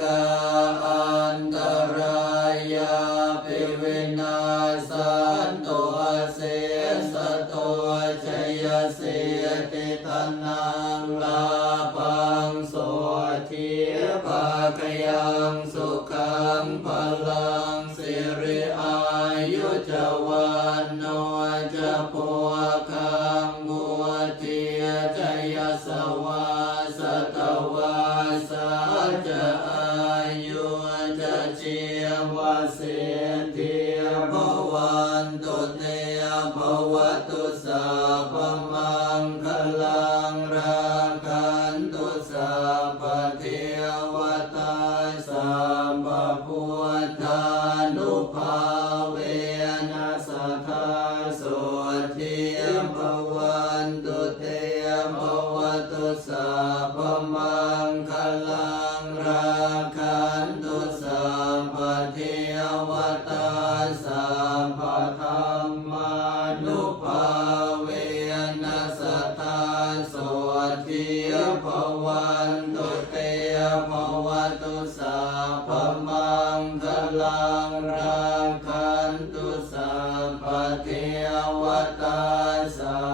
กาอันตรายาภิวินาสันตุเสสตุชยเสติธนังลาภังโสทิภาคยังสุขังพลังสิริอายุจวันโนจะโพคังบุติจยสวาสตวาสาจะอายุจะชีวเสติภวันตุเตภวตุสัพพมังคลังราคันตุสัพพเทวตาสัพพพุทธานุภาเวนัสสทธาโสทิภวันตุเตภวตุสัพพมังคลังราคันตุสัพพเทวตาสัพพธัมมานุภาเวนัสสทธาโสทิภวันตุเตภวตุสัพพมังคลังราคันตุสัพพเทวตาสั